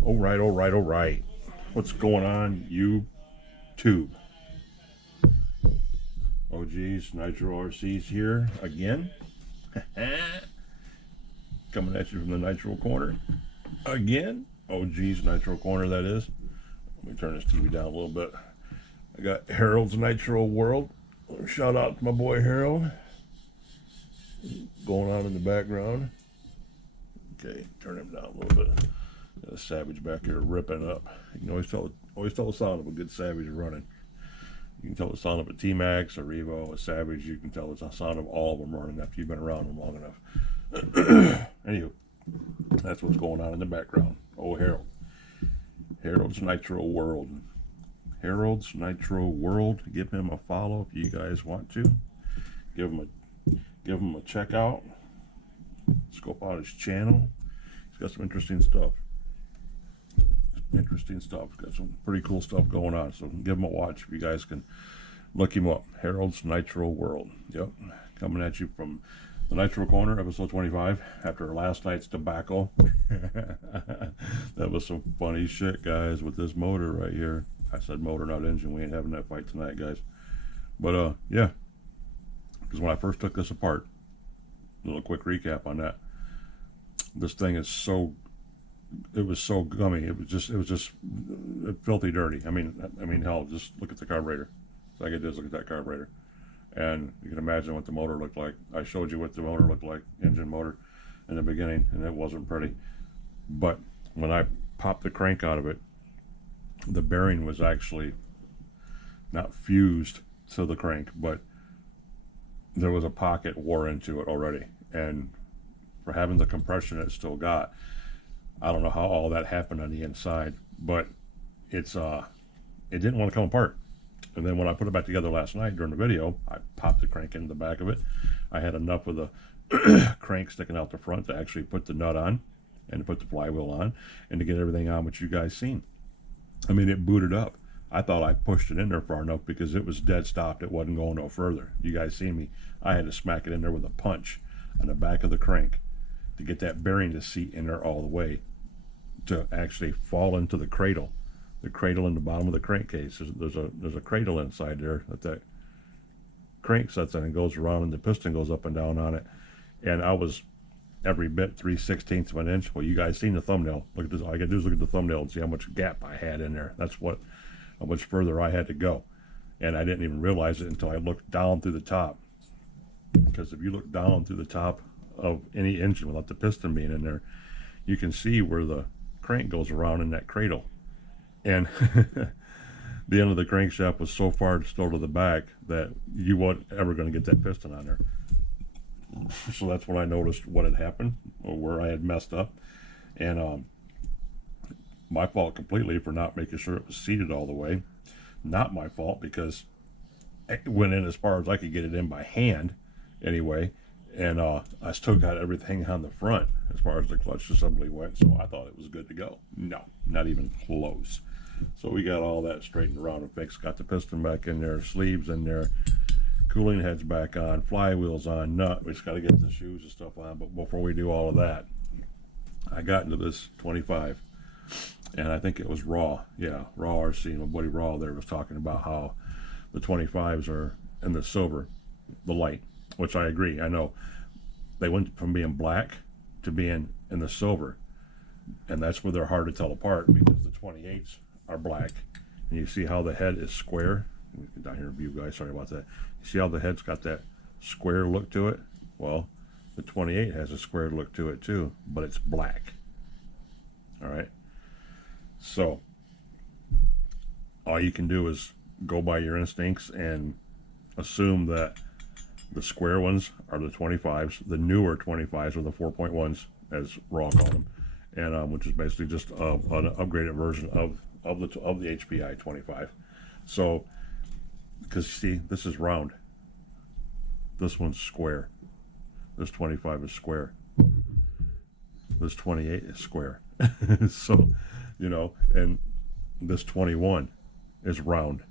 All right, all right, all right. What's going on, YouTube? Oh, geez, Nitro RC's here again. Coming at you from the Nitro Corner again. Oh, geez, Nitro Corner, that is. Let me turn this TV down a little bit. I got Harold's Nitro World. Shout out to my boy Harold. Going on in the background. Okay, turn him down a little bit. Got a Savage back here ripping up. You can always tell the sound of a good Savage running. You can tell the sound of a T-Max, a Revo, a Savage. You can tell the sound of all of them running after you've been around them long enough. Anywho, that's what's going on in the background. Oh, Harold. Harold's Nitro World. Harold's Nitro World. Give him a follow if you guys want to. Give him a check out. Scope out his channel. He's got some interesting stuff. Got some pretty cool stuff going on. So give him a watch if you guys can look him up. Harold's Nitro World. Yep. Coming at you from the Nitro Corner, episode 25, after last night's debacle. That was some funny shit, guys, with this motor right here. I said motor, not engine. We ain't having that fight tonight, guys. But yeah. Because when I first took this apart, a little quick recap on that. This thing is so, it was so gummy. It was just filthy dirty. I mean, hell, just look at the carburetor. So I get this, look at that carburetor. And you can imagine what the motor looked like. I showed you what the motor looked like, engine motor, in the beginning, and it wasn't pretty. But when I popped the crank out of it, the bearing was actually not fused to the crank, but there was a pocket wore into it already. And for having the compression it still got, I don't know how all that happened on the inside, but it didn't want to come apart. And then when I put it back together last night during the video, I popped the crank into the back of it. I had enough of the crank sticking out the front to actually put the nut on and to put the flywheel on and to get everything on, which you guys seen. I mean, it booted up. I thought I pushed it in there far enough because it was dead stopped. It wasn't going no further. You guys see me. I had to smack it in there with a punch on the back of the crank to get that bearing to seat in there all the way to actually fall into the cradle. The cradle in the bottom of the crankcase. There's a cradle inside there that crank sets in and goes around, and the piston goes up and down on it. And I was every bit 3/16 of an inch. Well, you guys seen the thumbnail. Look at this. All I gotta do is look at the thumbnail and see how much gap I had in there. That's how much further I had to go. And I didn't even realize it until I looked down through the top. Because if you look down through the top of any engine without the piston being in there, you can see where the crank goes around in that cradle. And the end of the crankshaft was so far still to the back that you weren't ever going to get that piston on there. So that's when I noticed what had happened, or where I had messed up. And my fault completely for not making sure it was seated all the way. Not my fault, because it went in as far as I could get it in by hand anyway. And I still got everything on the front as far as the clutch assembly went, so I thought it was good to go. No, not even close. So we got all that straightened around and fixed. Got the piston back in there, sleeves in there, cooling heads back on, flywheels on, nut. We just got to get the shoes and stuff on. But before we do all of that, I got into this 25, and I think it was Raw. Yeah, Raw RC. My buddy Raw there was talking about how the 25s are in the silver, the light, which I agree. I know they went from being black to being in the silver, and that's where they're hard to tell apart, because the 28s are black, and you see how the head is square. Get down here and view, guys. Sorry about that. You see how the head's got that square look to it? Well, the 28 has a square look to it too, but it's black. All right. So all you can do is go by your instincts and assume that the square ones are the 25s, the newer 25s are the 4.1s, as Raw called them, and which is basically just an upgraded version of the HPI 25. So, because see, this is round, this one's square, this 25 is square, this 28 is square. So, you know, and this 21 is round.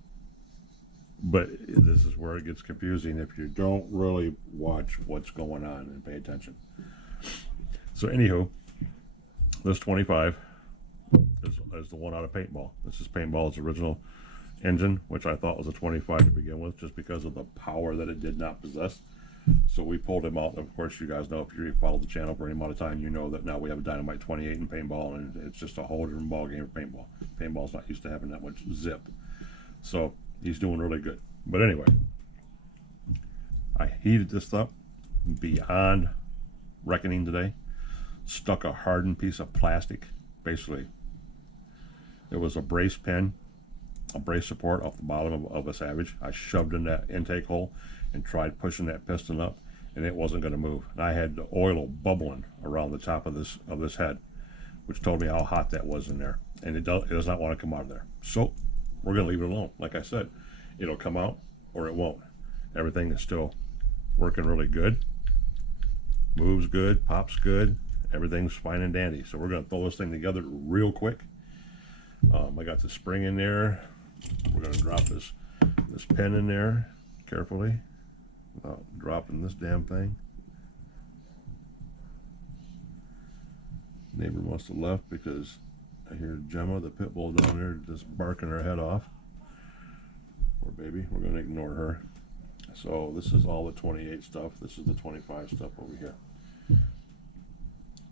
But this is where it gets confusing if you don't really watch what's going on and pay attention. So anywho, this 25 is the one out of Paintball. This is Paintball's original engine, which I thought was a 25 to begin with, just because of the power that it did not possess. So we pulled him out. Of course, you guys know, if you followed the channel for any amount of time, you know that now we have a Dynamite 28 in paintball, and it's just a whole different ball game for paintball. Paintball's not used to having that much zip. So he's doing really good. But anyway, I heated this up beyond reckoning today. Stuck a hardened piece of plastic, basically. It was a brace pin, a brace support off the bottom of a Savage. I shoved in that intake hole and tried pushing that piston up, and it wasn't going to move. And I had the oil bubbling around the top of this head, which told me how hot that was in there. And it does not want to come out of there. So we're going to leave it alone. Like I said, it'll come out or it won't. Everything is still working really good. Moves good, pops good. Everything's fine and dandy. So we're going to throw this thing together real quick. I got the spring in there. We're going to drop this pin in there carefully without dropping this damn thing. Neighbor must have left because I hear Gemma, the pit bull down there, just barking her head off. Poor baby. We're going to ignore her. So this is all the 28 stuff. This is the 25 stuff over here.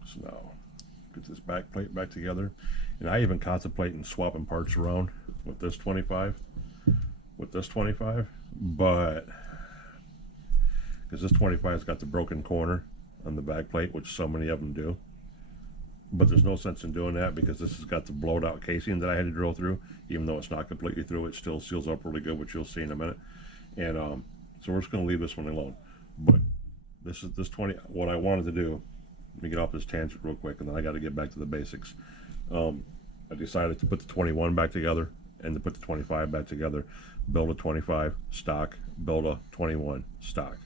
So now get this back plate back together. And I even contemplating swapping parts around with this 25. But because this 25's got the broken corner on the back plate, which so many of them do. But there's no sense in doing that because this has got the blowed out casing that I had to drill through. Even though it's not completely through, it still seals up really good, which you'll see in a minute. And so we're just going to leave this one alone. But this 20, what I wanted to do, let me get off this tangent real quick, and then I got to get back to the basics. I decided to put the 21 back together and to put the 25 back together, build a 25 stock, build a 21 stock,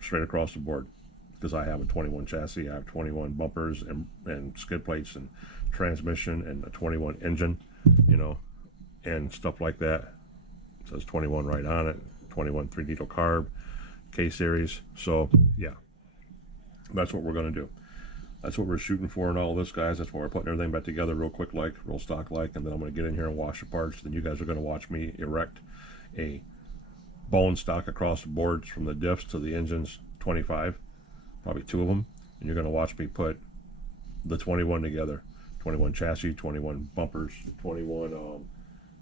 straight across the board. Because I have a 21 chassis, I have 21 bumpers and skid plates and transmission and a 21 engine, you know, and stuff like that. It says 21 right on it, 21 3 needle carb, K-series. So yeah, that's what we're going to do. That's what we're shooting for in all this, guys. That's why we're putting everything back together real quick, like real stock like, and then I'm going to get in here and wash the parts. Then you guys are going to watch me erect a bone stock across the boards from the diffs to the engines, 25, probably 2 of them, and you're going to watch me put the 21 together, 21 chassis, 21 bumpers, 21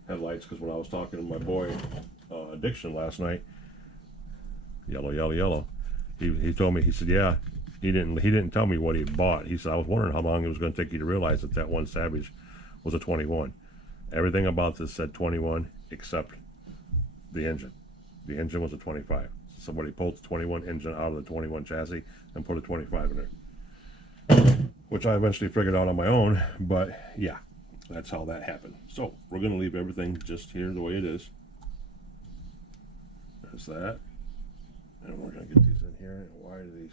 headlights. Because when I was talking to my boy Addiction last night, yellow, he told me, he said, yeah. He didn't tell me what he had bought. He said, I was wondering how long it was going to take you to realize that one Savage was a 21. Everything about this said 21 except the engine. The engine was a 25. So somebody pulled the 21 engine out of the 21 chassis and put a 25 in there, which I eventually figured out on my own. But yeah, that's how that happened. So we're going to leave everything just here the way it is. There's that. And we're going to get these in here. And why do these...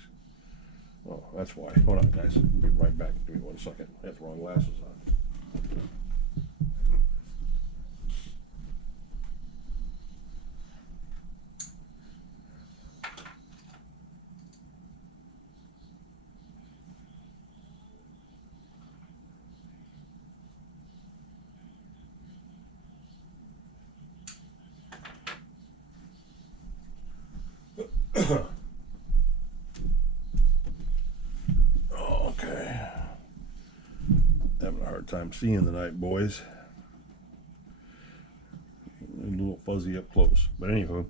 Oh, that's why. Hold on, guys. I'll be right back. Give me 1 second. I have the wrong glasses on. Time seeing tonight, boys. A little fuzzy up close, but anywho,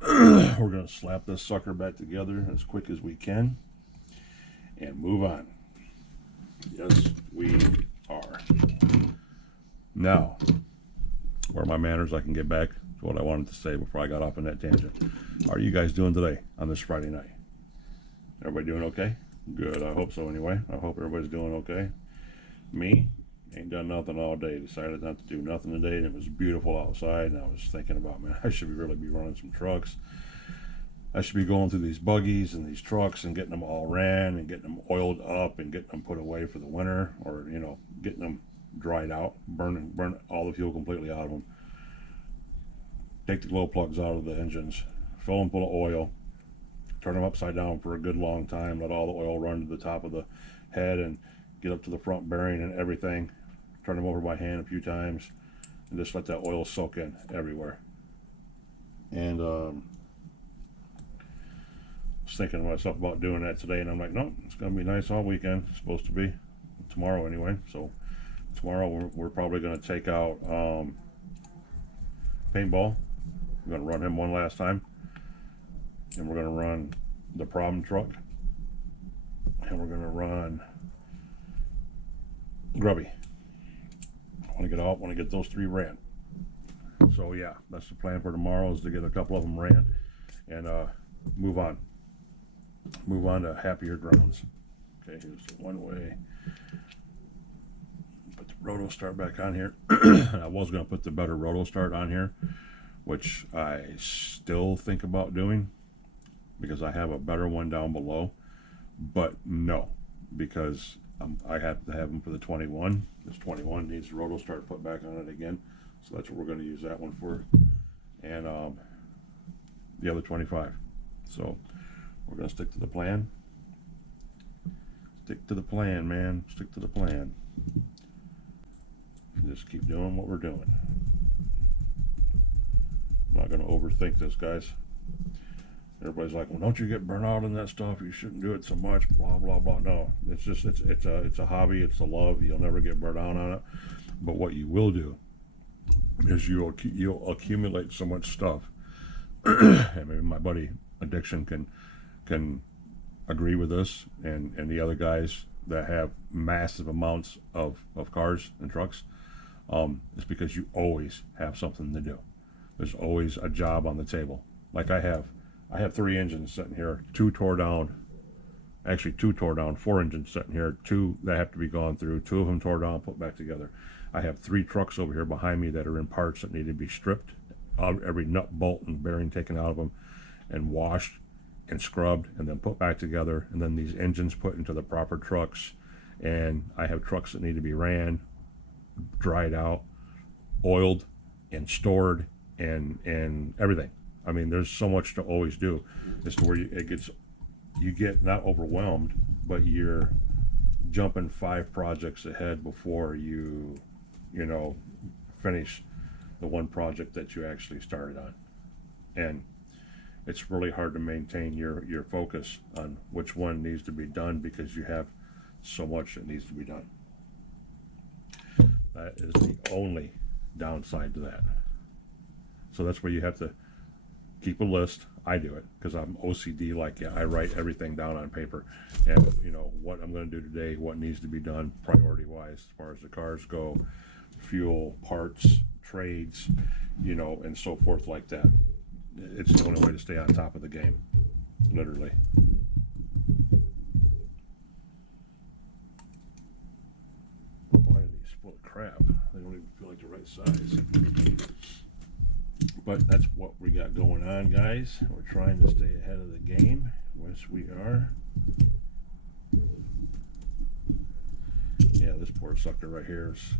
we're gonna slap this sucker back together as quick as we can and move on. Yes, we are. Now, where are my manners? I can get back to what I wanted to say before I got off on that tangent. How are you guys doing today on this Friday night? Everybody doing okay? Good. I hope so. Anyway, I hope everybody's doing okay. Me, ain't done nothing all day. Decided not to do nothing today, and it was beautiful outside. And I was thinking about, man, I should really be running some trucks. I should be going through these buggies and these trucks and getting them all ran and getting them oiled up and getting them put away for the winter, or you know, getting them dried out, burn all the fuel completely out of them. Take the glow plugs out of the engines, fill them full of oil, turn them upside down for a good long time, let all the oil run to the top of the head and get up to the front bearing and everything, turn them over by hand a few times, and just let that oil soak in everywhere. And was thinking to myself about doing that today, and I'm like, no, it's going to be nice all weekend. It's supposed to be tomorrow anyway. So tomorrow we're probably going to take out Paintball. We're going to run him one last time, and we're going to run the problem truck, and we're going to run Grubby. I want to get out, want to get those 3 ran. So yeah, that's the plan for tomorrow, is to get a couple of them ran and move on to happier grounds. Okay, here's the one way. Put the roto start back on here. I was going to put the better roto start on here, which I still think about doing because I have a better one down below, but no, because I have to have them for the 21. This 21 needs the roto start put back on it again, so that's what we're going to use that one for, and the other 25. So we're going to stick to the plan. Stick to the plan, man. Stick to the plan. And just keep doing what we're doing. I'm not going to overthink this, guys. Everybody's like, well, don't you get burnt out in that stuff? You shouldn't do it so much, blah, blah, blah. No, it's just, it's a hobby. It's a love. You'll never get burnt out on it. But what you will do is you'll accumulate so much stuff. I mean, my buddy Addiction can agree with this, and the other guys that have massive amounts of cars and trucks. It's because you always have something to do. There's always a job on the table. Like I have 3 engines sitting here, 2 tore down, actually 2 tore down, 4 engines sitting here, 2 that have to be gone through, 2 of them tore down, put back together. I have 3 trucks over here behind me that are in parts that need to be stripped, every nut, bolt, and bearing taken out of them, and washed and scrubbed, and then put back together, and then these engines put into the proper trucks. And I have trucks that need to be ran, dried out, oiled, and stored, and everything. I mean, there's so much to always do. It's to where you get not overwhelmed, but you're jumping 5 projects ahead before you finish the one project that you actually started on. And it's really hard to maintain your focus on which one needs to be done because you have so much that needs to be done. That is the only downside to that. So that's where you have to keep a list. I do it because I'm OCD, like, yeah, I write everything down on paper, and what I'm going to do today, what needs to be done priority wise as far as the cars go, fuel, parts, trades, and so forth like that. It's the only way to stay on top of the game, literally. Why are these full of crap? They don't even feel like the right size. But that's what we got going on, guys. We're trying to stay ahead of the game. Yes, we are. Yeah, this poor sucker right here is,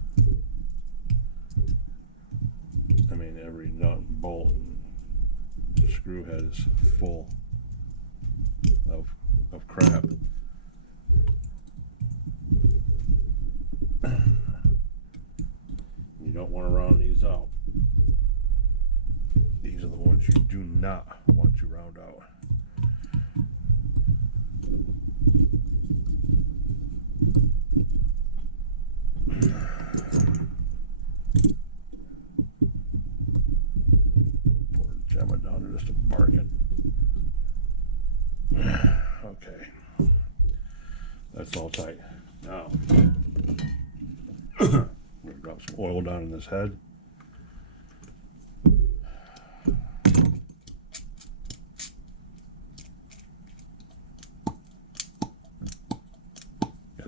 I mean, every nut and bolt and the screw head is full of crap. You don't want to round these out. These are the ones you do not want to round out. Poor Gemma down there just to bark it. Okay. That's all tight. Now, we're going to drop some oil down in this head.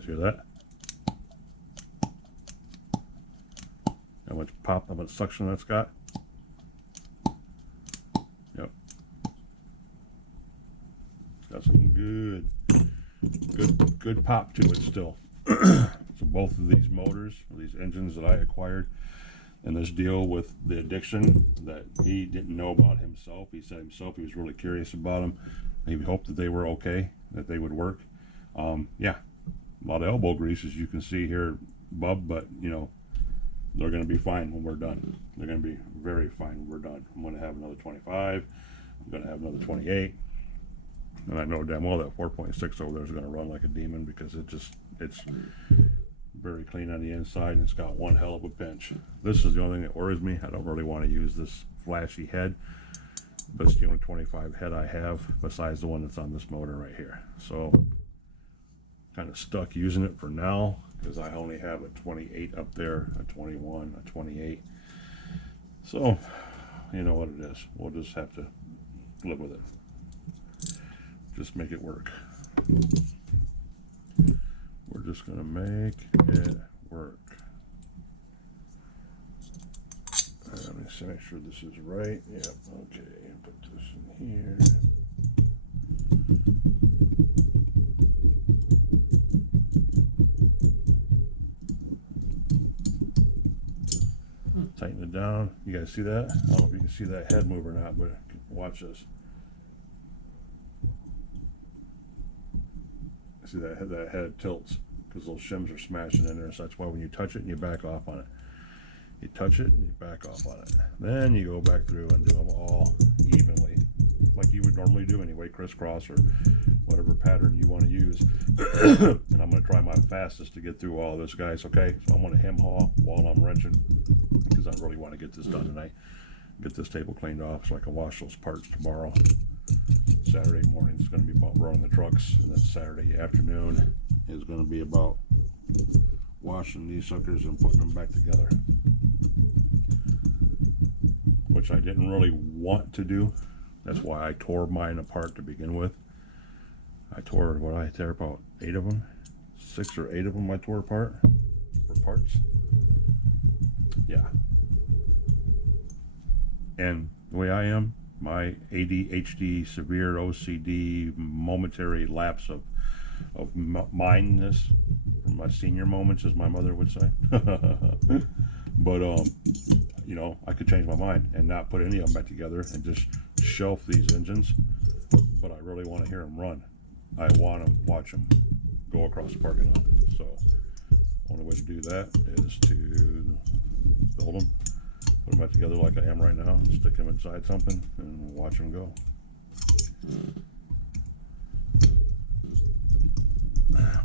Hear that? How much pop, how much suction that's got? Yep. Got some good pop to it still. So both of these motors, these engines that I acquired in this deal with the Addiction that he didn't know about himself. He said himself he was really curious about them. He hoped that they were okay, that they would work. Yeah. A lot of elbow grease, as you can see here, bub, but they're going to be fine when we're done. They're going to be very fine when we're done. I'm going to have another 25. I'm going to have another 28. And I know damn well that 4.6 over there is going to run like a demon because it's very clean on the inside and it's got one hell of a pinch. This is the only thing that worries me. I don't really want to use this flashy head, but it's the only 25 head I have besides the one that's on this motor right here. So kind of stuck using it for now because I only have a 28 up there, a 21, a 28. So you know what it is. We'll just have to live with it. Just make it work. We're just gonna make it work. Let me see, make sure this is right. Yep, okay, put this in here. Tighten it down. You guys see that? I don't know if you can see that head move or not, but watch this. See that head tilts because those shims are smashing in there, so that's why when you touch it and you back off on it, you touch it and you back off on it, then you go back through and do them all evenly like you would normally do anyway, crisscross or whatever pattern you want to use. And I'm going to try my fastest to get through all this, guys. Okay, so I'm going to hem haul while I'm wrenching because I really want to get this done tonight, get this table cleaned off so I can wash those parts tomorrow. Saturday morning is going to be about running the trucks, and then Saturday afternoon is going to be about washing these suckers and putting them back together, which I didn't really want to do. That's why I tore mine apart to begin with. I tore, what I tear about 8 of them, 6 or 8 of them I tore apart for parts. Yeah. And the way I am, my ADHD, severe OCD, momentary lapse of mindness from my senior moments, as my mother would say. But you know, I could change my mind and not put any of them back together and just shelf these engines. But I really want to hear them run. I want to watch them go across the parking lot. So the only way to do that is to build them, put them back together like I am right now, stick them inside something, and watch them go.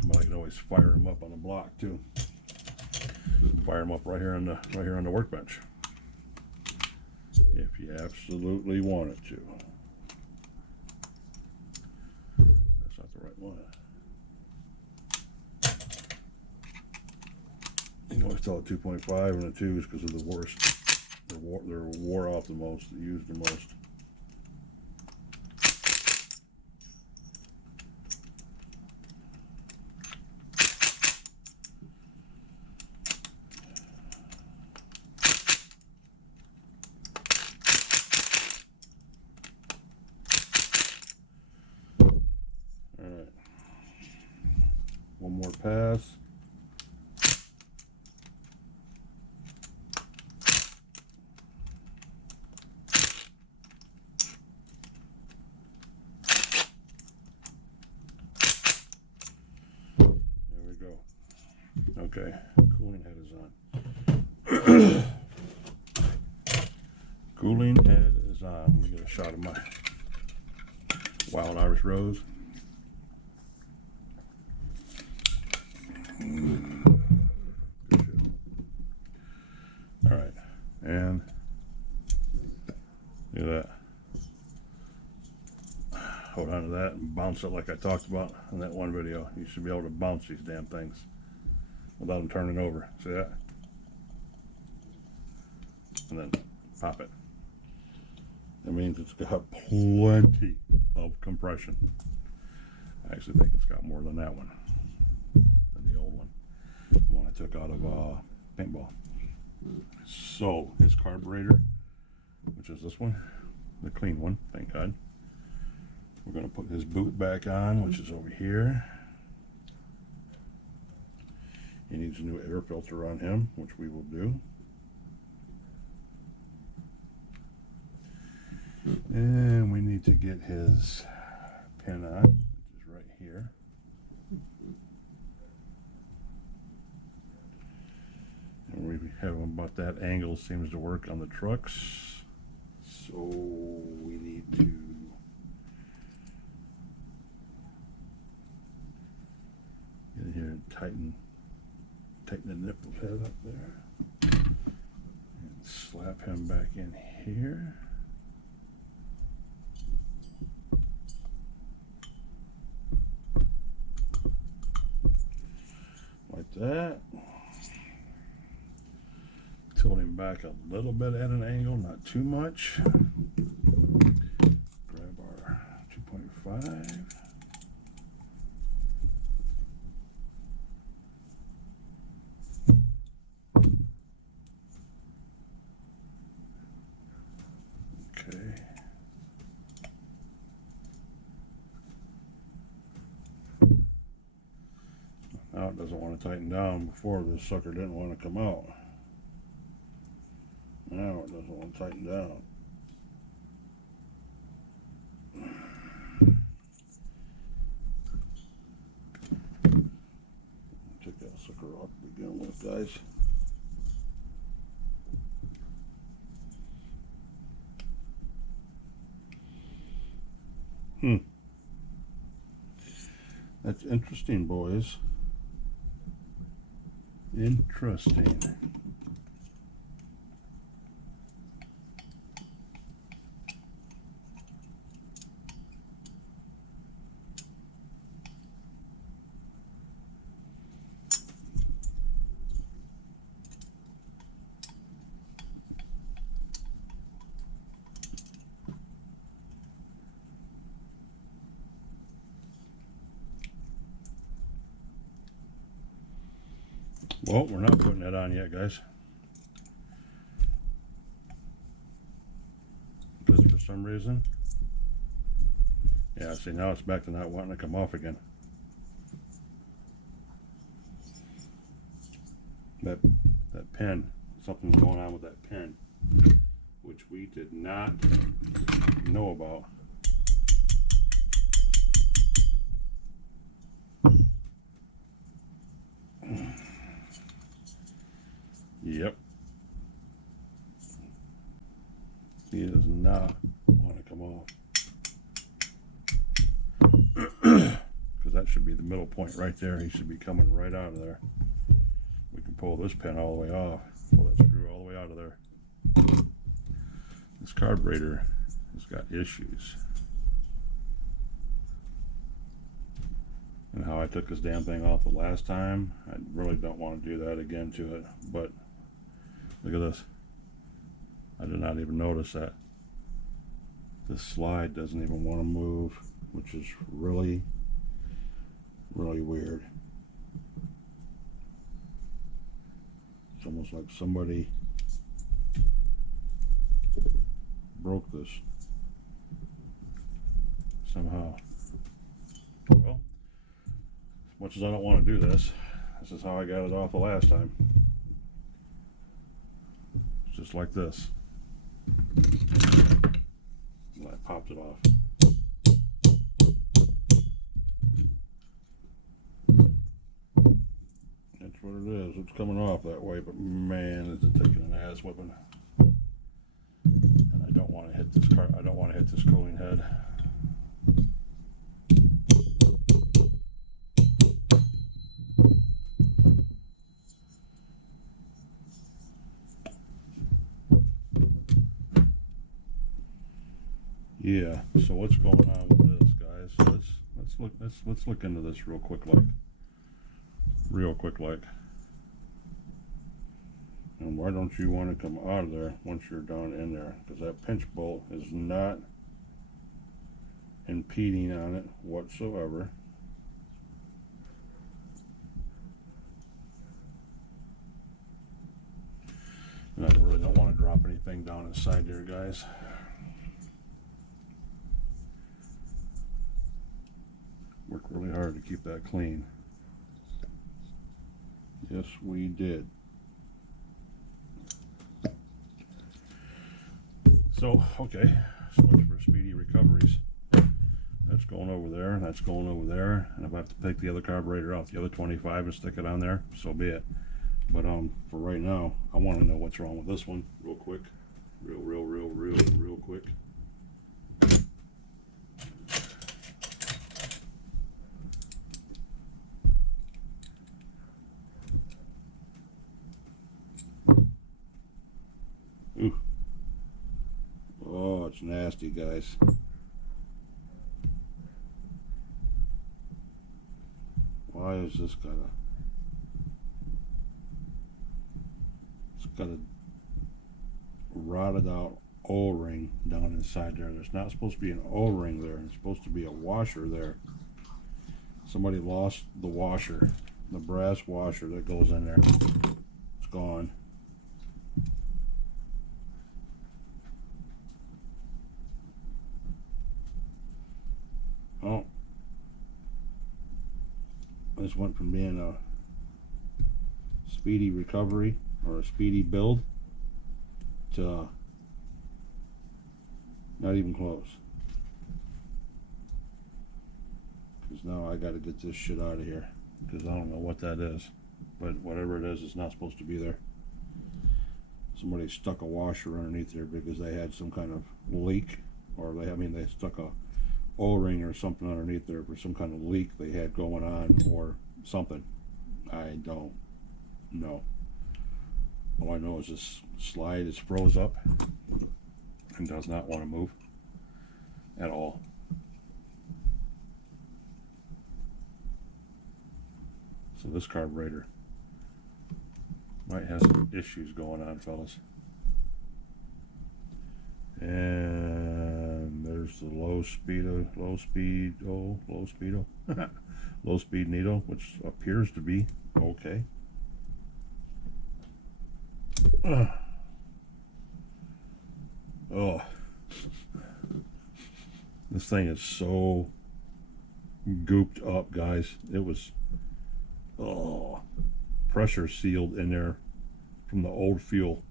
But I can always fire them up on the block too. Fire them up right here on the workbench, if you absolutely wanted to. That's not the right one. You can always tell a 2.5 and a 2 is because of the worst. They're wore off the most, they used the most. Alright. One more pass. Okay, cooling head is on. Cooling head is on. Let me get a shot of my Wild Irish Rose. Good shit. All right, and look at that. Hold on to that and bounce it like I talked about in that one video. You should be able to bounce these damn things without them turning over. See that? And then pop it. That means it's got plenty of compression. I actually think it's got more than that one, than the old one, the one I took out of paintball. So his carburetor, which is this one, the clean one, thank God. We're going to put his boot back on, which is over here. He needs a new air filter on him, which we will do. And we need to get his pin on, which is right here. And have them about that angle. Seems to work on the trucks. So we need to get in here and tighten the nipple head up there. And slap him back in here. Like that. Tilt him back a little bit at an angle, not too much. Grab our 2.5. Okay. Now it doesn't want to tighten down. Before, this sucker didn't want to come out. Now it doesn't want to tighten down. Take that sucker off to begin with, guys. That's interesting, boys. Interesting. Well, we're not putting that on yet, guys. Because for some reason, yeah, see, now it's back to not wanting to come off again. That pin, something's going on with that pin, which we did not know about. Yep. He does not want to come off. Because that should be the middle point right there. He should be coming right out of there. We can pull this pin all the way off. Pull that screw all the way out of there. This carburetor has got issues. And how I took this damn thing off the last time, I really don't want to do that again to it. But look at this. I did not even notice that. This slide doesn't even want to move, which is really, really weird. It's almost like somebody broke this somehow. Well, as much as I don't want to do this, this is how I got it off the last time. Just like this. And I popped it off. That's what it is. It's coming off that way, but man, is it taking an ass whipping. And I don't want to hit this car. I don't want to hit this cooling head. Yeah, so what's going on with this, guys? Let's look into this real quick like. And why don't you want to come out of there once you're down in there? Because that pinch bolt is not impeding on it whatsoever. And I really don't want to drop anything down inside there, guys. Worked really hard to keep that clean. Yes, we did. So, okay, so much for speedy recoveries. That's going over there, that's going over there, and if I have to take the other carburetor out, the other 25 and stick it on there, so be it. But for right now, I want to know what's wrong with this one real quick. Real quick. Ooh. Oh, it's nasty, guys. Why is this got a... It's got a rotted out O-ring down inside there. There's not supposed to be an O-ring there. It's supposed to be a washer there. Somebody lost the washer, the brass washer that goes in there. It's gone. Oh, this went from being a speedy recovery or a speedy build to not even close. Because now I got to get this shit out of here, because I don't know what that is, but whatever it is, it's not supposed to be there. Somebody stuck a washer underneath there because they had some kind of leak, or they stuck a O-ring or something underneath there for some kind of leak they had going on or something. I don't know. All I know is this slide is froze up and does not want to move at all. So this carburetor might have some issues going on, fellas. And there's the low speed Nitro, which appears to be okay. Oh, this thing is so gooped up, guys. It was pressure sealed in there from the old fuel.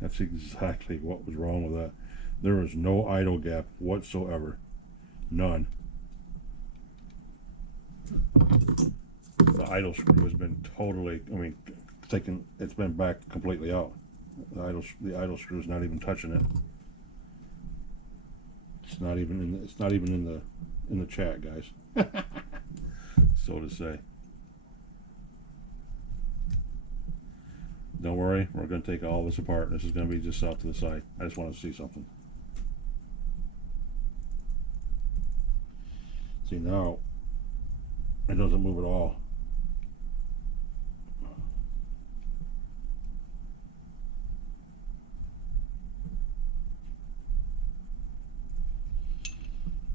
That's exactly what was wrong with that. There was no idle gap whatsoever. None. The idle screw has been totally, it's been back completely out. The idle screw is not even touching it. It's not even in the chat, guys. So to say. Don't worry, we're going to take all this apart. This is going to be just out to the side. I just want to see something. See, now it doesn't move at all.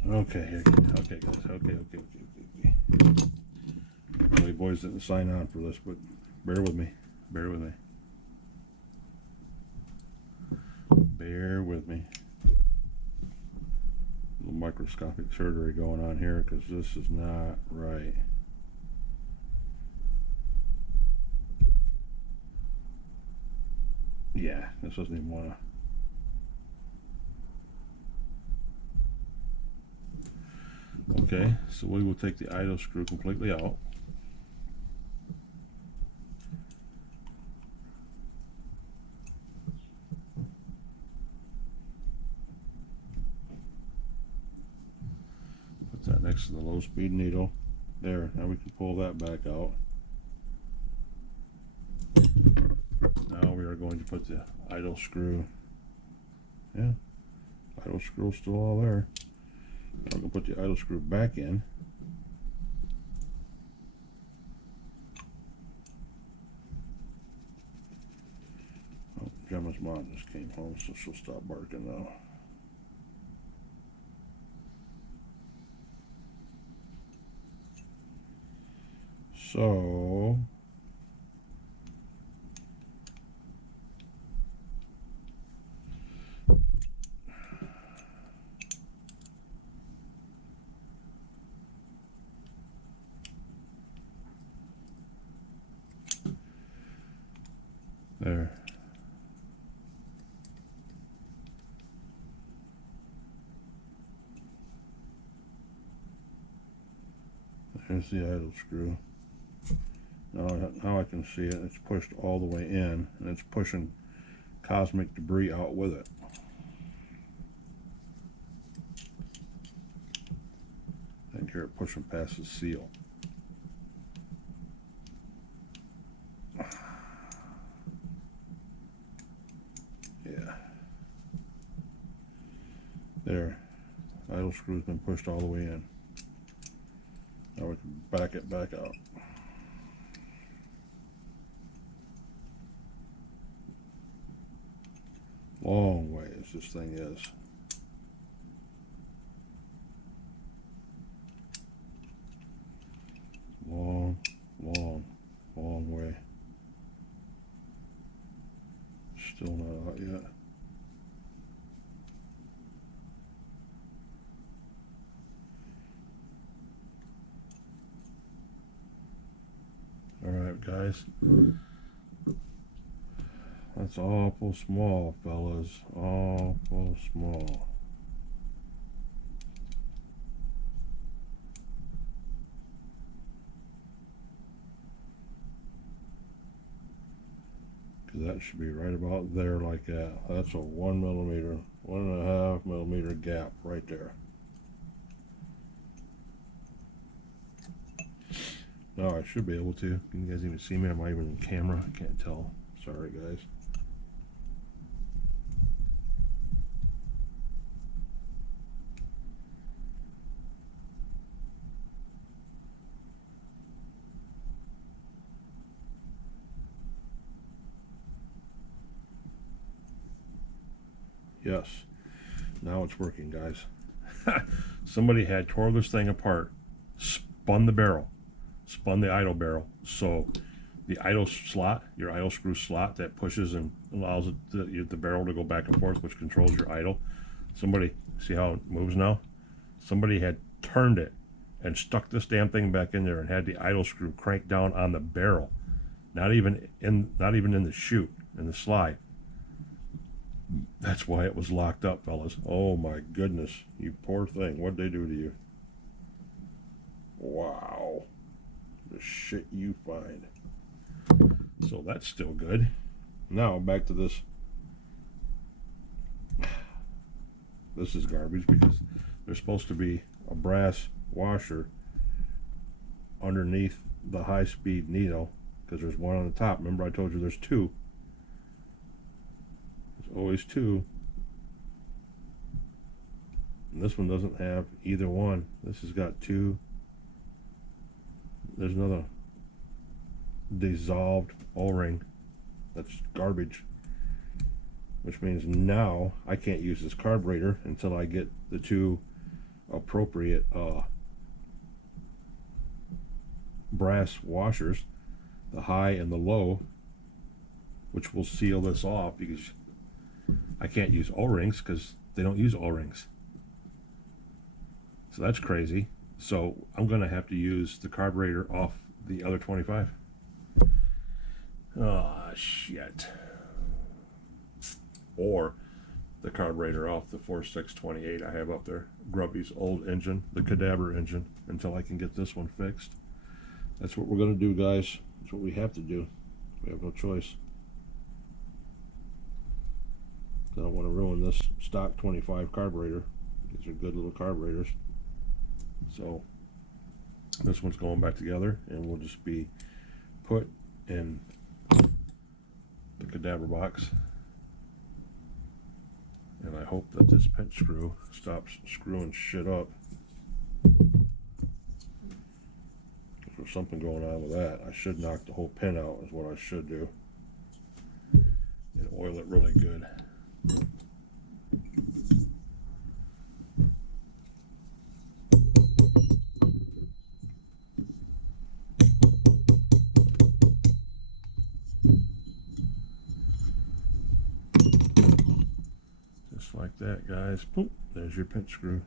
Okay, okay, guys. Okay. My boys didn't sign on for this, but bear with me. Bear with me. Bear with me. A little microscopic surgery going on here, because this is not right. Yeah, this doesn't even want to. Okay, so we will take the idle screw completely out. Put that next to the low speed needle. There, now we can pull that back out. Now we are going to put the idle screw. Yeah, idle screw still all there. Now we're going to put the idle screw back in. Oh, Gemma's mom just came home, so she'll stop barking now. So there. There's the idle screw. Now I can see it. It's pushed all the way in, and it's pushing cosmic debris out with it. I can hear it pushing past the seal. Yeah. There. Idle screw's been pushed all the way in. Now we can back it back out. Long way as this thing is. Long, long, long way. Still not out yet. Alright, guys. That's awful small, fellas. Awful small. Because that should be right about there like that. That's a 1 millimeter, 1.5 millimeter gap right there. Now I should be able to. Can you guys even see me? Am I even in camera? I can't tell. Sorry, guys. Yes. Now it's working, guys. Somebody had tore this thing apart, spun the barrel, spun the idle barrel. So the idle slot, your idle screw slot that pushes and allows the barrel to go back and forth, which controls your idle. Somebody, see how it moves now? Somebody had turned it and stuck this damn thing back in there and had the idle screw cranked down on the barrel, not even in the chute, in the slide. That's why it was locked up, fellas. Oh my goodness, you poor thing. What'd they do to you? Wow. The shit you find. So that's still good. Now back to this. This is garbage because there's supposed to be a brass washer underneath the high-speed needle, because there's one on the top. Remember I told you there's two. Always two, and this one doesn't have either one. This has got two. There's another dissolved O-ring. That's garbage, which means now I can't use this carburetor until I get the two appropriate brass washers, the high and the low, which will seal this off, because I can't use O-rings because they don't use O-rings. So that's crazy. So I'm going to have to use the carburetor off the other 25. Oh, shit. Or the carburetor off the 4628 I have up there. Grubby's old engine, the cadaver engine, until I can get this one fixed. That's what we're going to do, guys. That's what we have to do. We have no choice. I don't want to ruin this stock 25 carburetor. These are good little carburetors. So this one's going back together, and will just be put in the cadaver box. And I hope that this pinch screw stops screwing shit up. If there's something going on with that, I should knock the whole pin out, is what I should do. And oil it really good. Just like that, guys. Boop, there's your pinch screw.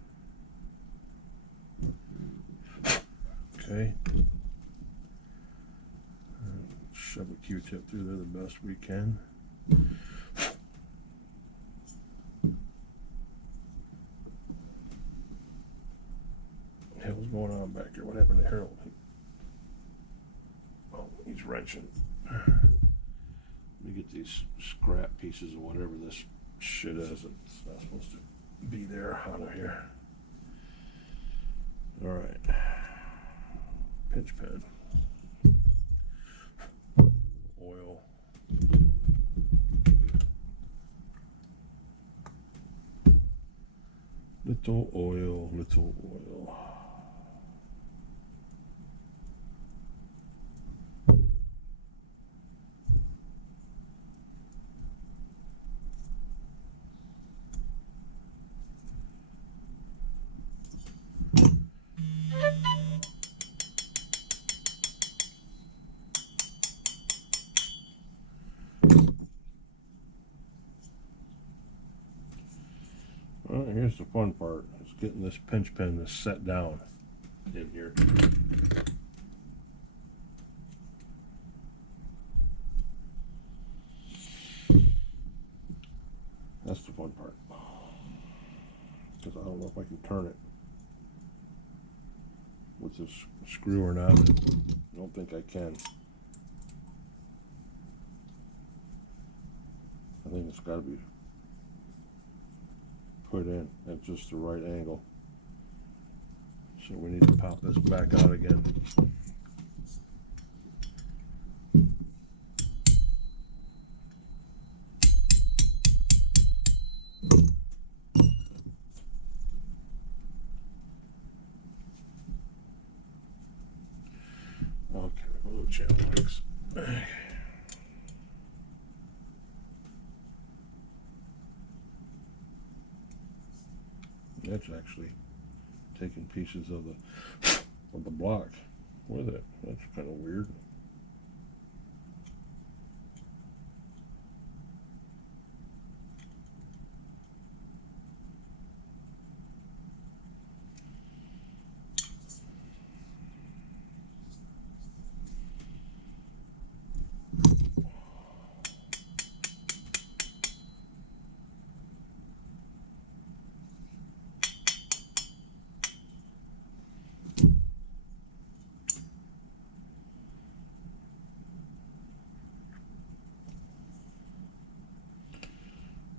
Okay. Shove a Q-tip through there the best we can. What's going on back here? What happened to Harold? Oh, he's wrenching. Let me get these scrap pieces or whatever this shit is. It's not supposed to be there out of here. All right. Pinch pen. Oil. Little oil, little oil. Well, here's the fun part. It's getting this pinch pen to set down in here. That's the fun part. Because I don't know if I can turn it with this screw or not. I don't think I can. I think it's got to be put in at just the right angle. So we need to pop this back out again. Okay, a little channel links. That's actually taking pieces of the block with it. That's kind of weird.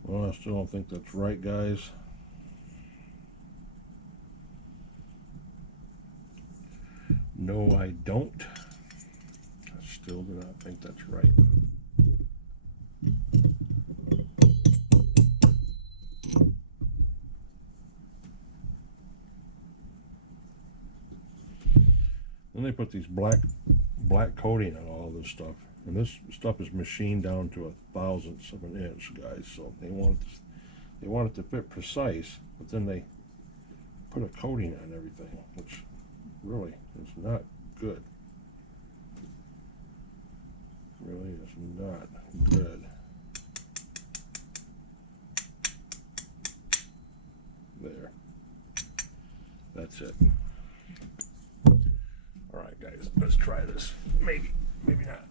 Well, I still don't think that's right, guys. No, I don't. I still do not think that's right. Then they put these black coating on all this stuff. And this stuff is machined down to a thousandth of an inch, guys. So they want it to fit precise, but then they put a coating on everything, which really is not good. Really is not good. There. That's it. All right, guys, let's try this. Maybe not.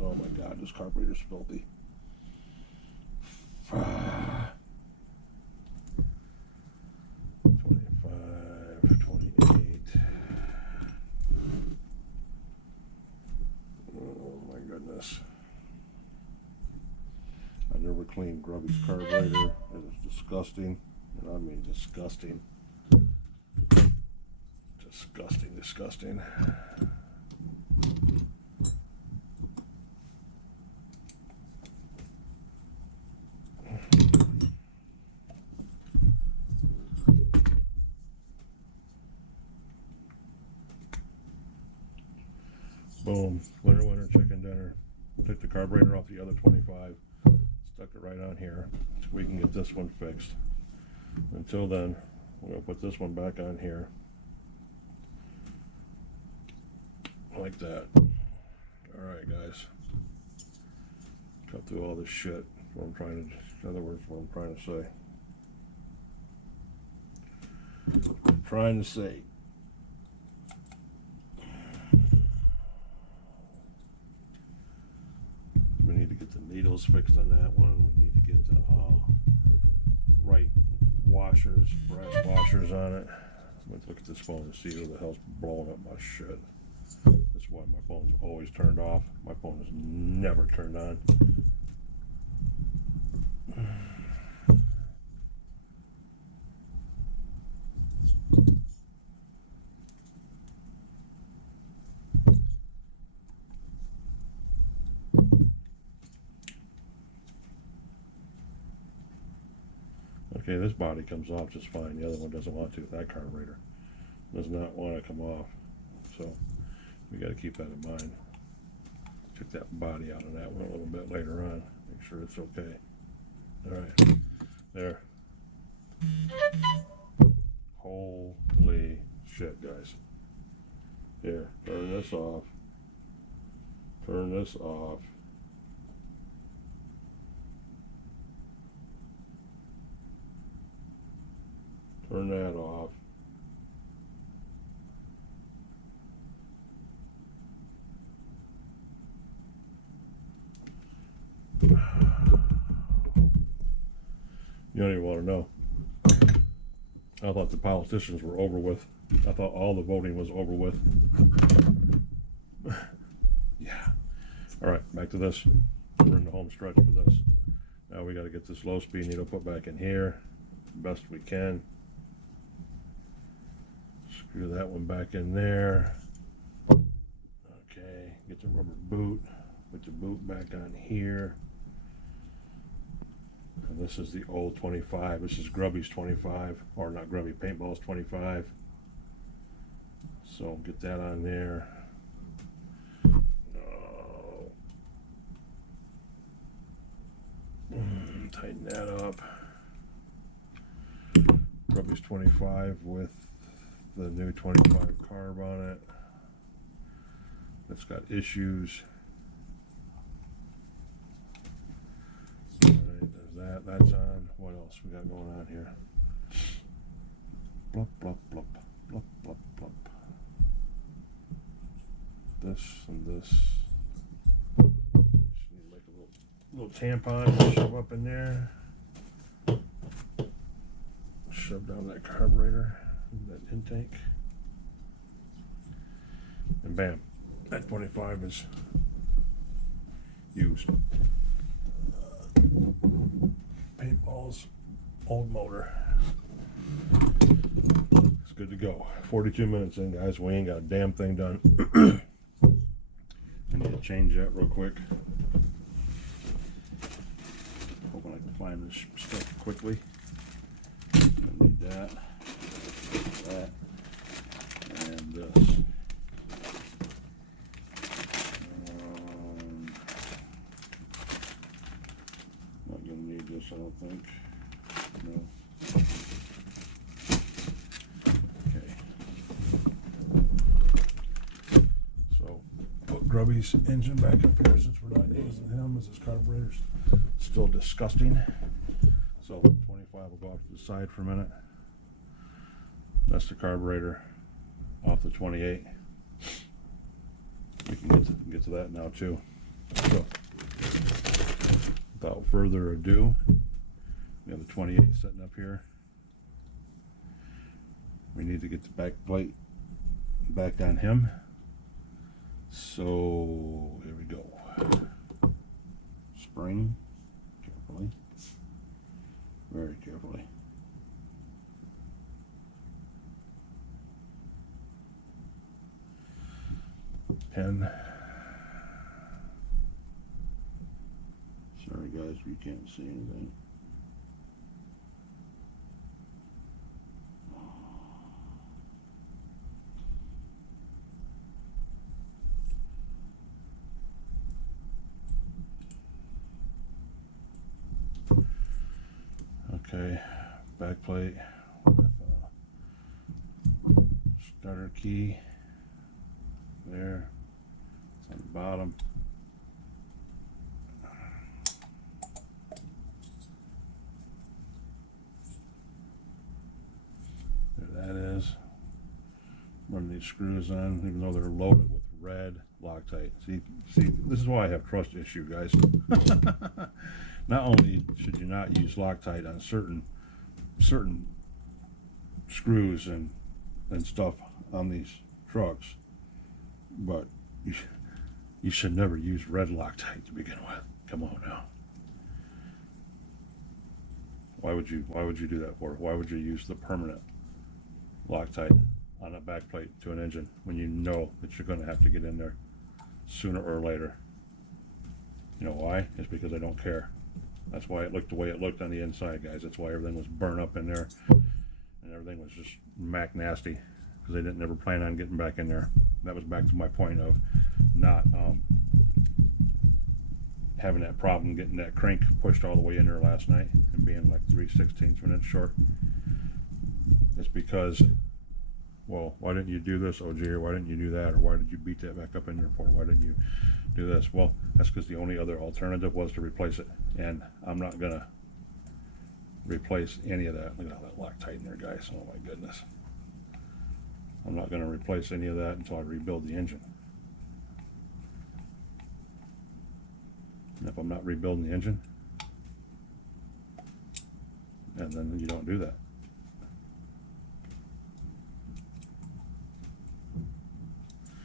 Oh my God, this carburetor's filthy. 25, 28. Oh my goodness. I never cleaned Grubby's carburetor. It is disgusting. And I mean disgusting. Disgusting. Boom, winner chicken dinner. Took the carburetor off the other 25, stuck it right on here so we can get this one fixed. Until then, we're gonna put this one back on here. Like that. Alright, guys. Cut through all this shit. What I'm trying to, in other words, what I'm trying to say. We need to get the needles fixed on that one. We need to get the right washers, brass washers on it. Let's look at this phone and see who the hell's blowing up my shit. That's why my phone's always turned off. My phone is never turned on. Okay, this body comes off just fine. The other one doesn't want to. That carburetor does not want to come off. So we got to keep that in mind. Check that body out of that one a little bit later on. Make sure it's okay. All right, there. Holy shit, guys. Here, turn this off. Turn this off. Turn that off. You don't even want to know. I thought the politicians were over with. I thought all the voting was over with. Yeah. All right, back to this. We're in the home stretch for this. Now we got to get this low speed needle put back in here best we can. Screw that one back in there. Okay, get the rubber boot. Put the boot back on here. And this is the old 25. This is Grubby's 25, or not Grubby, Paintball's 25. So get that on there. No. Tighten that up. Grubby's 25 with the new 25 carb on it. It's got issues. That's on. What else we got going on here? Blop, blop, blop, blop, blop, blop. This and this. Just need to make a little tampon to shove up in there. Shove down that carburetor, that intake. And bam, that 25 is used. Paintball's old motor. It's good to go. 42 minutes in, guys. We ain't got a damn thing done. I need to change that real quick. Hoping I can find this stuff quickly. I need that, and this. Not gonna need this, I don't think. No. Okay. So put Grubby's engine back up here since we're not using him, as his carburetor's still disgusting. So 25 will go off to the side for a minute. That's the carburetor off the 28. We can get to that now too. So without further ado, we have the 28 sitting up here. We need to get the back plate back on him. So here we go. Spring carefully. Very carefully. Pin. Sorry guys, we can't see anything. Okay, back plate with starter key there on the bottom. There that is. Run these screws on, even though they're loaded with red Loctite. See, this is why I have trust issue, guys. Not only should you not use Loctite on certain screws and and stuff on these trucks, but you should never use red Loctite to begin with. Come on now. Why would you do that for? Why would you use the permanent Loctite on a backplate to an engine when you know that you're going to have to get in there sooner or later? You know why? It's because I don't care. That's why it looked the way it looked on the inside, guys. That's why everything was burned up in there, and everything was just mac nasty, because they didn't never plan on getting back in there. That was back to my point of not having that problem getting that crank pushed all the way in there last night and being like 3/16 of an inch short. It's because, well, why didn't you do this, OG, or why didn't you do that, or why did you beat that back up in there for? Why didn't you do this? Well, that's because the only other alternative was to replace it, and I'm not gonna replace any of that. Look at all that Loctite in there, guys. Oh my goodness. I'm not gonna replace any of that until I rebuild the engine. And if I'm not rebuilding the engine, and then you don't do that.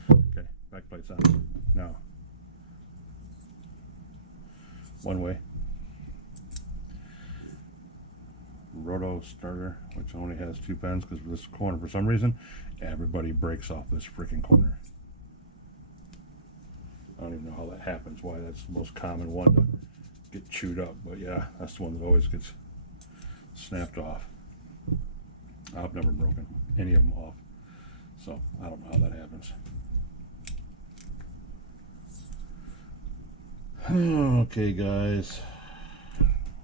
Okay, backplate's on. Now, one way. Roto starter, which only has 2 pens, because of this corner, for some reason, everybody breaks off this freaking corner. I don't even know how that happens, why that's the most common one to get chewed up, but yeah, that's the one that always gets snapped off. I've never broken any of them off, so I don't know how that happens. Okay, guys,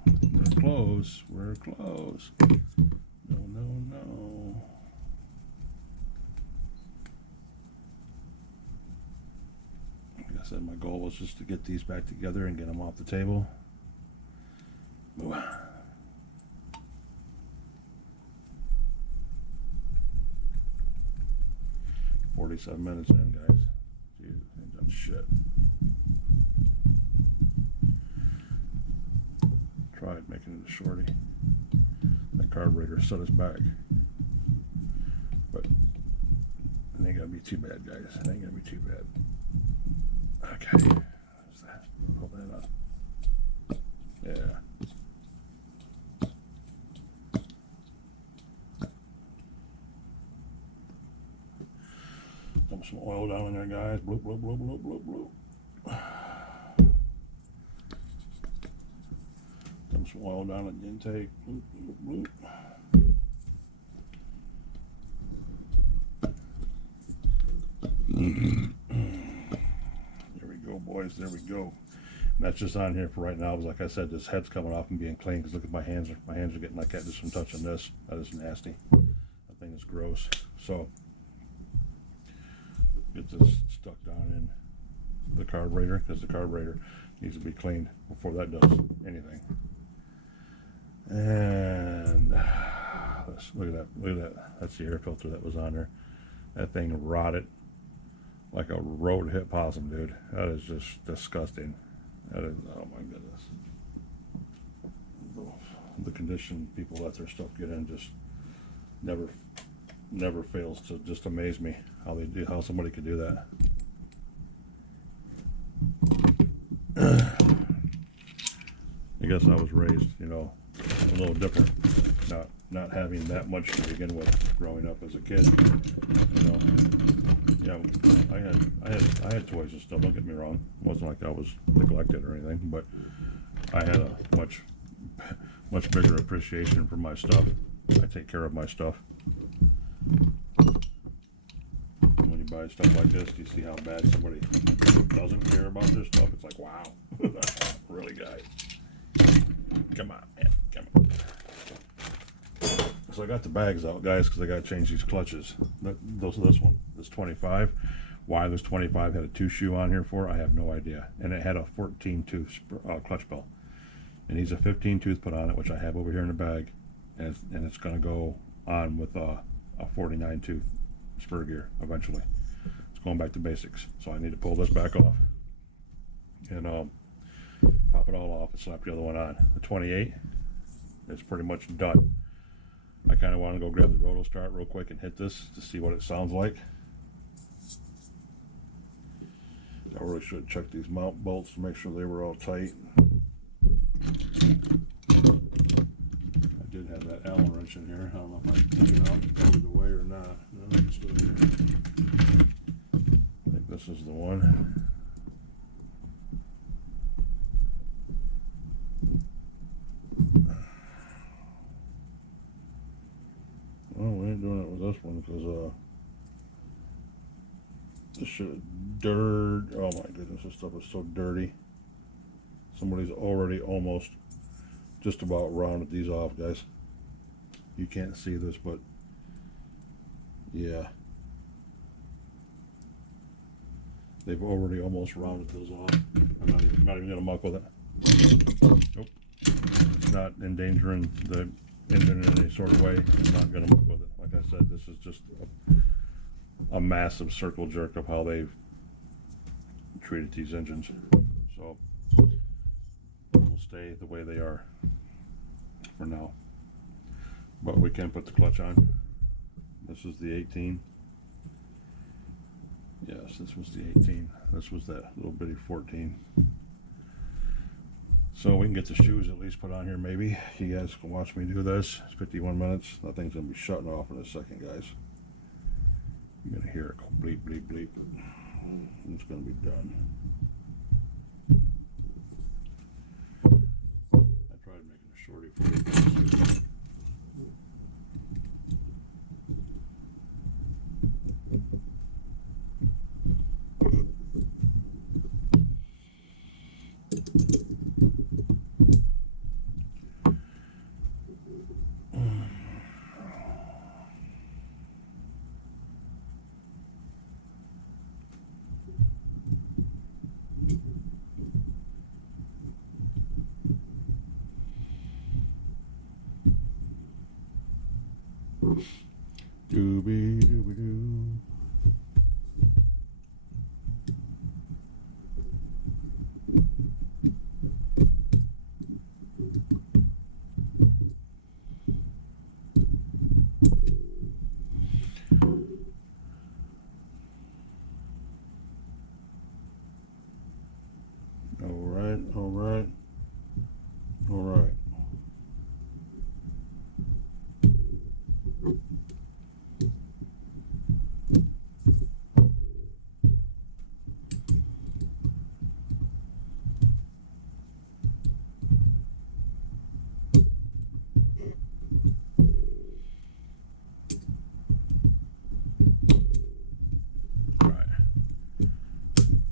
we're close. We're close. No. Like I said, my goal was just to get these back together and get them off the table. Ooh. 47 minutes in, guys. Jeez, I ain't done shit. Tried making it a shorty. That carburetor set us back. But it ain't gonna be too bad, guys. It ain't gonna be too bad. Okay. What's that? Pull that up. Yeah. Dump some oil down in there, guys. Bloop, bloop, bloop, bloop, bloop, bloop. Dump some oil down at the intake. Bloop, bloop, bloop. There we go, boys. There we go. And that's just on here for right now, because like I said, this head's coming off and being clean, because look at my hands. My hands are getting like that just from touching this. That is nasty. That thing is gross. So get this stuck down in the carburetor, because the carburetor needs to be cleaned before that does anything. And look at that. Look at that. That's the air filter that was on there. That thing rotted like a road hit possum, dude. That is just disgusting. That is, oh my goodness. The condition people let their stuff get in just never fails to just amaze me how somebody could do that. I guess I was raised, you know, a little different, not having that much to begin with growing up as a kid. You know, I had toys and stuff. Don't get me wrong. It wasn't like I was neglected or anything, but I had a much bigger appreciation for my stuff. I take care of my stuff. When you buy stuff like this, you see how bad somebody doesn't care about their stuff. It's like, wow, really, guys. Come on, man, come on. So I got the bags out, guys, because I got to change these clutches. This one, this 25. Why this 25 had a 2-shoe on here for, I have no idea. And it had a 14-tooth clutch bell. It needs a 15-tooth put on it, which I have over here in the bag. And it's going to go on with a 49-tooth spur gear eventually. It's going back to basics. So I need to pull this back off and pop it all off and slap the other one on. The 28 is pretty much done. I kind of want to go grab the roto start real quick and hit this to see what it sounds like. I really should check these mount bolts to make sure they were all tight. I did have that Allen wrench in here. I don't know if I took it out and threw it away or not. No, it's still here. I think this is the one. Well, we ain't doing it with this one because this shit is dirt. Oh my goodness, this stuff is so dirty. Somebody's already almost just about rounded these off, guys. You can't see this, but yeah, they've already almost rounded those off. I'm not even gonna muck with it. Nope, it's not endangering the engine in any sort of way. I'm not gonna muck with it. Like I said, this is just a massive circle jerk of how they've treated these engines. So we'll stay the way they are for now. But we can put the clutch on. This is the 18. Yes, this was the 18. This was that little bitty 14. So we can get the shoes at least put on here maybe. You guys can watch me do this. It's 51 minutes. That thing's going to be shutting off in a second, guys. You're going to hear it go bleep, bleep, bleep. It's going to be done. I tried making a shorty for you guys. Doobie doobie doo. All right, all right, all right.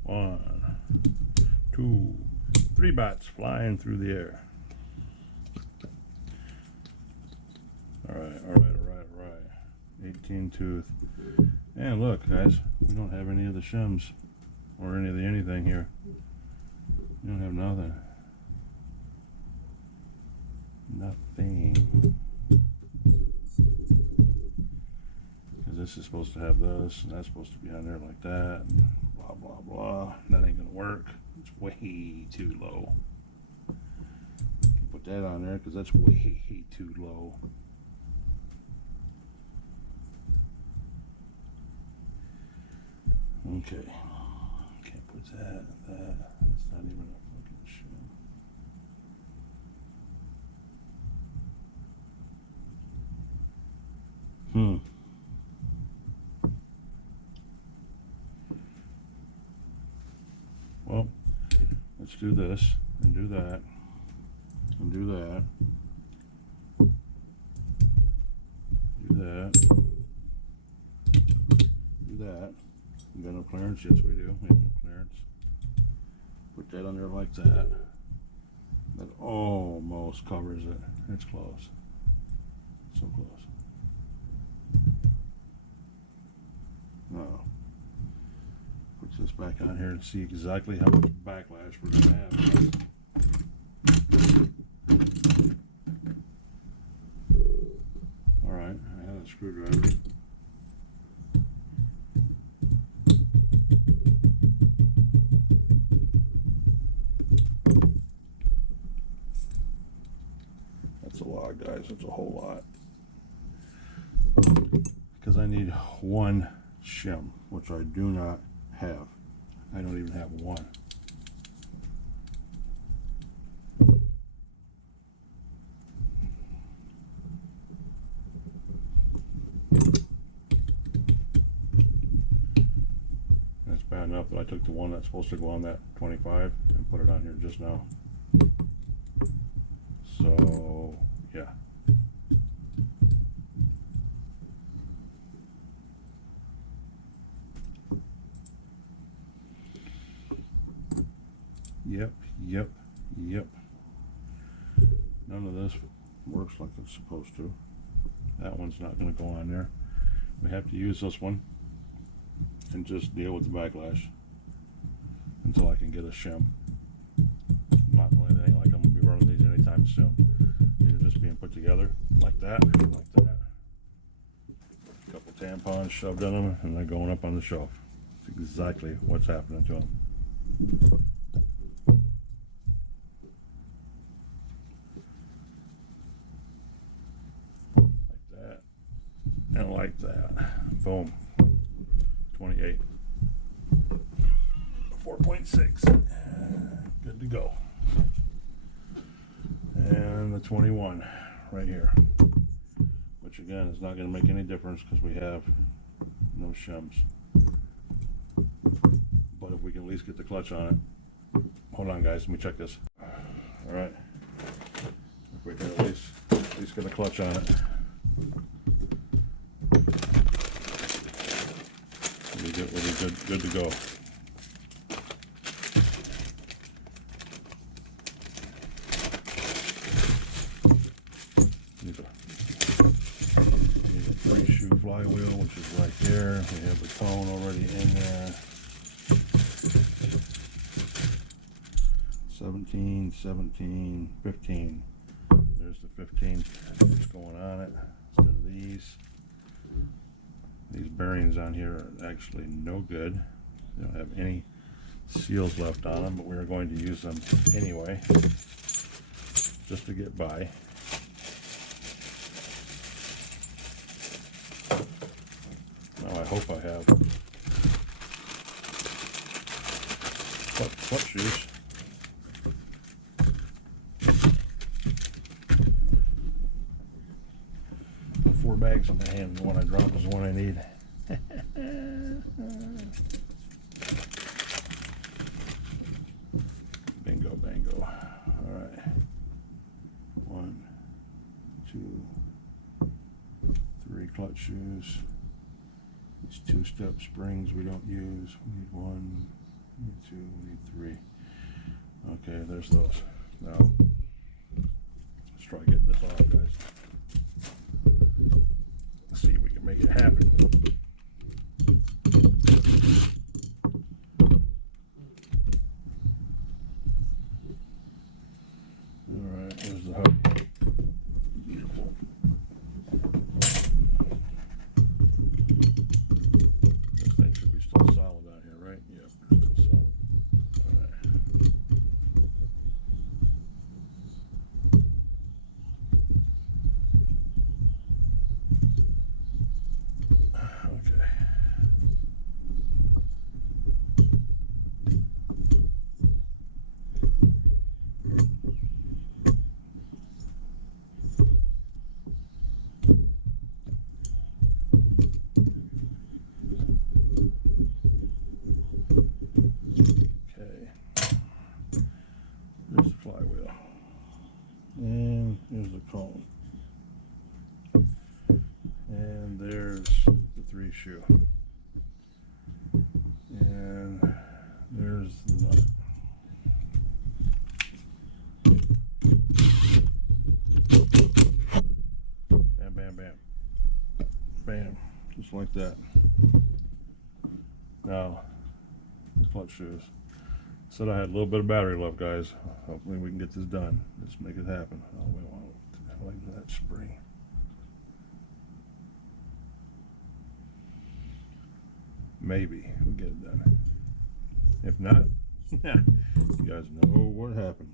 One, two, 3 bats flying through the air. All right, all right, all right, all right. 18 tooth. And look, guys, we don't have any of the shims or any of the anything here. We don't have nothing. Nothing. Because this is supposed to have this, and that's supposed to be on there like that. And blah, blah, blah. That ain't gonna work. It's way too low. Put that on there because that's way too low. Okay. Can't put that. It's not even a fucking shim. Well, let's do this and do that and do that. Do that. Do that. We got no clearance? Yes, we do. We have no clearance. Put that on there like that. That almost covers it. It's close. So close. No. Put this back on here and see exactly how much backlash we're going to have. Alright, I had a screwdriver. That's a lot, guys. That's a whole lot. because I need one shim, which I do not have. I don't even have one. That's bad enough that I took the one that's supposed to go on that 25 and put it on here just now. So, yeah. Yep. None of this works like it's supposed to. That one's not going to go on there. We have to use this one and just deal with the backlash until I can get a shim. Not really anything like I'm going to be running these anytime soon. These are just being put together like that, like that. A couple tampons shoved in them and they're going up on the shelf. That's exactly what's happening to them. And like that. Boom. 28. 4.6. Good to go. And the 21 right here. Which again is not going to make any difference because we have no shims. But if we can at least get the clutch on it. Hold on guys, let me check this. Alright. If we can at least get a clutch on it. We'll be good to go. Need a 3-shoe flywheel, which is right there. We have the cone already in there. 17, 17, 15. There's the 15 that's going on it instead of these. These bearings on here are actually no good. They don't have any seals left on them, but we are going to use them anyway, just to get by. Now I hope I have clutch shoes. The 4 bags on my hand, the one I drop is the one I need. Bingo, bango. All right. 1, 2, 3 clutch shoes. These 2-step springs we don't use. We need 1, we need 2, we need 3. Okay, there's those. Now, let's try getting this off, guys. Let's see if we can make it happen. Alright, here's the hook. Beautiful. This thing should be still solid out here, right? Yep, still solid. Alright. Okay. There's the flywheel. And here's the cone. And there's the 3-shoe. And there's the nut. Bam, bam, bam. Bam. Just like that. Now, the clutch shoes. Said I had a little bit of battery left, guys. Hopefully we can get this done. Let's make it happen. Oh, we want to like that spring. Maybe we'll get it done. If not, you guys know what happened.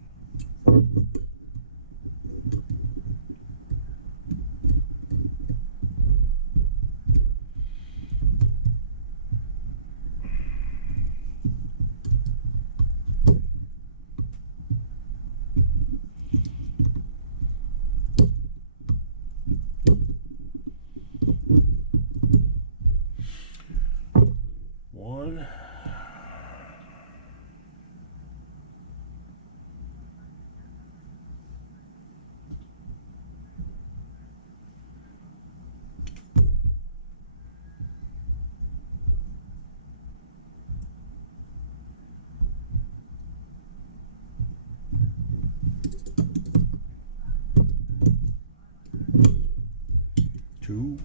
2.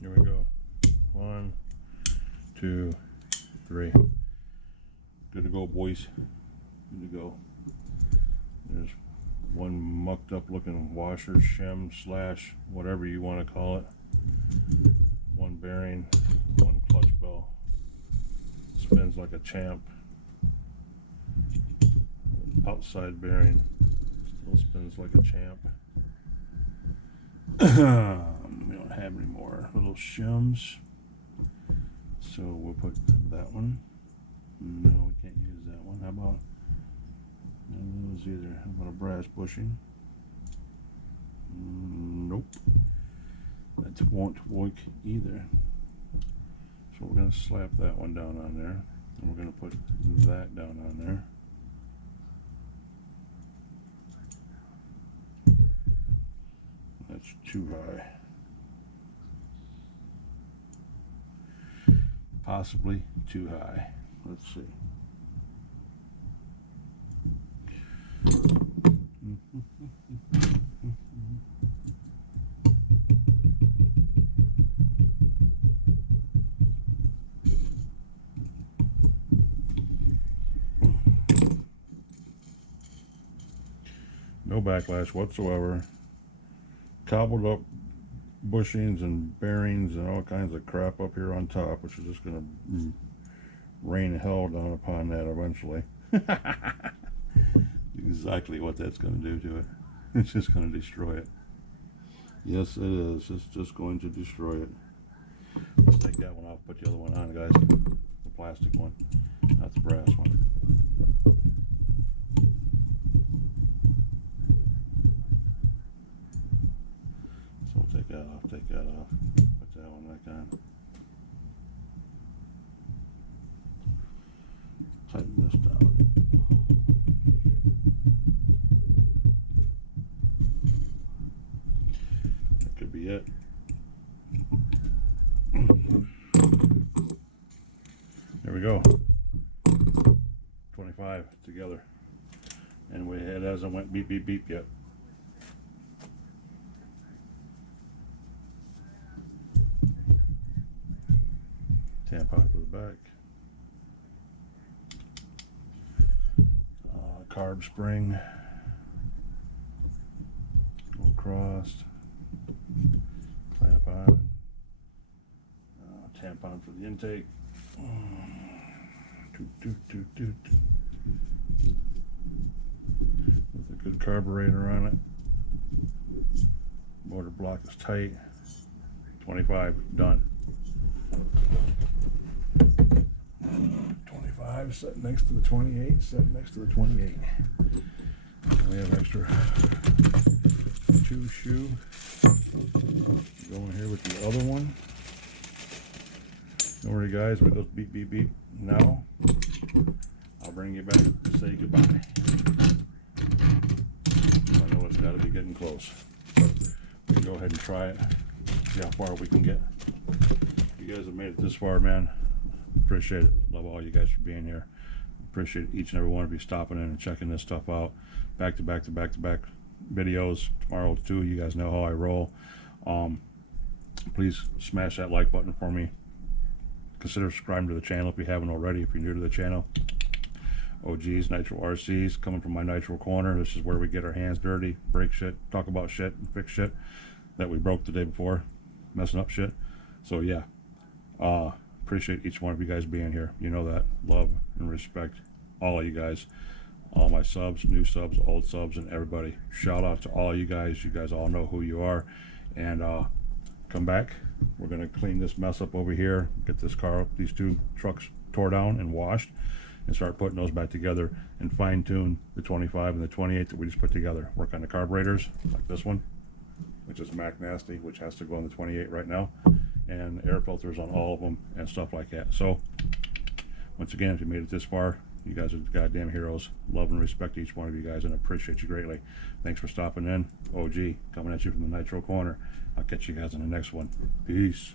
Here we go. 1, 2, 3. Good to go, boys. Good to go. There's one mucked up looking washer, shim, slash, whatever you want to call it. One bearing, one clutch bell. Spins like a champ. Outside bearing still spins like a champ. We don't have any more little shims, so we'll put that one. No, we can't use that one. How about none of those either? How about a brass bushing? Nope, that won't work either. So we're going to slap that one down on there, and we're going to put that down on there. That's too high. Possibly too high. Let's see. No backlash whatsoever. Cobbled up bushings and bearings and all kinds of crap up here on top, which is just going to rain hell down upon that eventually. Exactly what that's going to do to it. It's just going to destroy it. Yes, it is. It's just going to destroy it. Let's take that one off, put the other one on, guys. The plastic one, not the brass one. So we'll take that off, put that one back on. Tighten this down. That could be it. There we go. 25 together. And it hasn't went beep beep beep yet. Tampon for the back. Carb spring. Go across. Clamp on. Tampon for the intake. With a good carburetor on it. Motor block is tight. 25, done. 25 set next to the 28, set next to the 28. We have extra 2 shoe going here with the other one. Don't worry guys, when it goes beep beep beep now, I'll bring you back to say goodbye. I know it's got to be getting close. We can go ahead and try it, see how far we can get. You guys have made it this far, man. Appreciate it. Love all you guys for being here. Appreciate each and every one of you stopping in and checking this stuff out. Back to back videos. Tomorrow too. You guys know how I roll. Please smash that like button for me. Consider subscribing to the channel if you haven't already. If you're new to the channel, OGs, Nitro RCs, coming from my Nitro corner. This is where we get our hands dirty, break shit, talk about shit, and fix shit that we broke the day before, messing up shit. So yeah, appreciate each one of you guys being here. You know that. Love and respect all of you guys, all my subs, new subs, old subs, and everybody. Shout out to all you guys. You guys all know who you are. And come back. We're gonna clean this mess up over here, get this car, these 2 trucks tore down and washed, and start putting those back together and fine tune the 25 and the 28 that we just put together. Work on the carburetors like this one, which is Mac Nasty, which has to go on the 28 right now, and air filters on all of them and stuff like that. So Once again, if you made it this far, you guys are goddamn heroes. Love and respect each one of you guys, and appreciate you greatly. Thanks for stopping in. OG, coming at you from the Nitro Corner. I'll catch you guys in the next one. Peace.